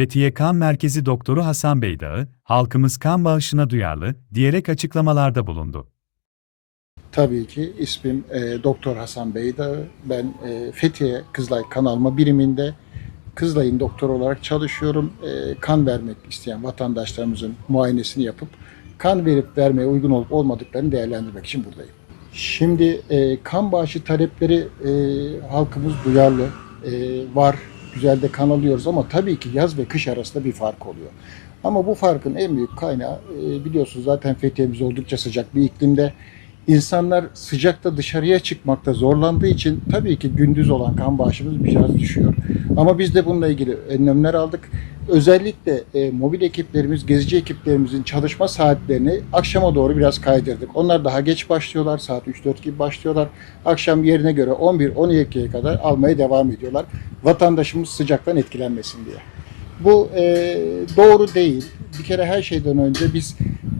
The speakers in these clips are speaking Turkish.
Fethiye Kan Merkezi Doktoru Hasan Beydağı, halkımız kan bağışına duyarlı diyerek açıklamalarda bulundu. Tabii ki ismim e, Doktor Hasan Beydağı. Ben e, Fethiye Kızılay Kan Alma Biriminde Kızılay'ın doktor olarak çalışıyorum. E, kan vermek isteyen vatandaşlarımızın muayenesini yapıp kan verip vermeye uygun olup olmadıklarını değerlendirmek için buradayım. Şimdi e, kan bağışı talepleri e, halkımız duyarlı, e, var, güzel de kan alıyoruz ama tabii ki yaz ve kış arasında bir fark oluyor. Ama bu farkın en büyük kaynağı e, biliyorsunuz zaten Fethiye'miz oldukça sıcak bir iklimde. İnsanlar sıcakta dışarıya çıkmakta zorlandığı için tabii ki gündüz olan kan bağışımız biraz düşüyor. Ama biz de bununla ilgili önlemler aldık. Özellikle e, mobil ekiplerimiz, gezici ekiplerimizin çalışma saatlerini akşama doğru biraz kaydırdık. Onlar daha geç başlıyorlar, saat 3-4 gibi başlıyorlar. Akşam yerine göre 11-12'ye kadar almaya devam ediyorlar. Vatandaşımız sıcaktan etkilenmesin diye. Bu e, doğru değil. Bir kere her şeyden önce biz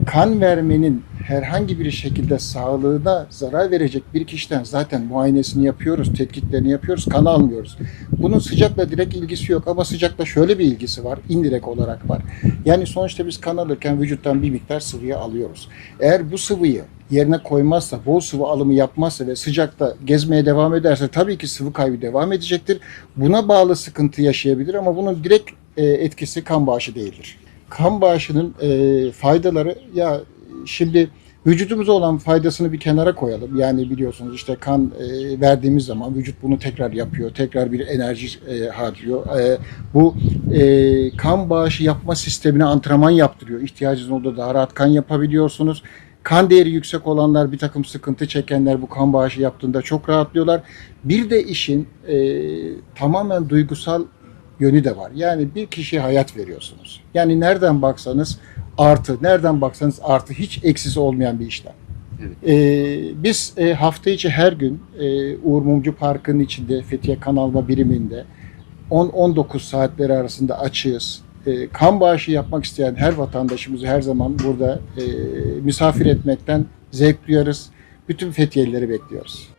kan vermenin herhangi bir şekilde sağlığına zarar verecek bir kişiden zaten muayenesini yapıyoruz, tetkiklerini yapıyoruz, kan almıyoruz. Bunun sıcakla direkt ilgisi yok ama sıcakla şöyle bir ilgisi var, indirek olarak var. Yani sonuçta biz kan alırken vücuttan bir miktar sıvıyı alıyoruz. Eğer bu sıvıyı yerine koymazsa, bol sıvı alımı yapmazsa ve sıcakta gezmeye devam ederse tabii ki sıvı kaybı devam edecektir. Buna bağlı sıkıntı yaşayabilir ama bunun direkt e, etkisi kan bağışı değildir. Kan bağışının e, faydaları ya şimdi vücudumuza olan faydasını bir kenara koyalım. Yani biliyorsunuz işte kan e, verdiğimiz zaman vücut bunu tekrar yapıyor. Tekrar bir enerji e, harcıyor. E, bu e, kan bağışı yapma sistemine antrenman yaptırıyor. İhtiyacınız olduğunda daha rahat kan yapabiliyorsunuz. Kan değeri yüksek olanlar, bir takım sıkıntı çekenler bu kan bağışı yaptığında çok rahatlıyorlar. Bir de işin e, tamamen duygusal yönü de var. Yani bir kişiye hayat veriyorsunuz. Yani nereden baksanız artı, nereden baksanız artı hiç eksisi olmayan bir işlem. Ee, biz e, hafta içi her gün e, Uğur Mumcu Parkı'nın içinde Fethiye Kan Alma Biriminde 10-19 saatleri arasında açığız. E, kan bağışı yapmak isteyen her vatandaşımızı her zaman burada e, misafir etmekten zevk duyarız. Bütün Fethiyelileri bekliyoruz.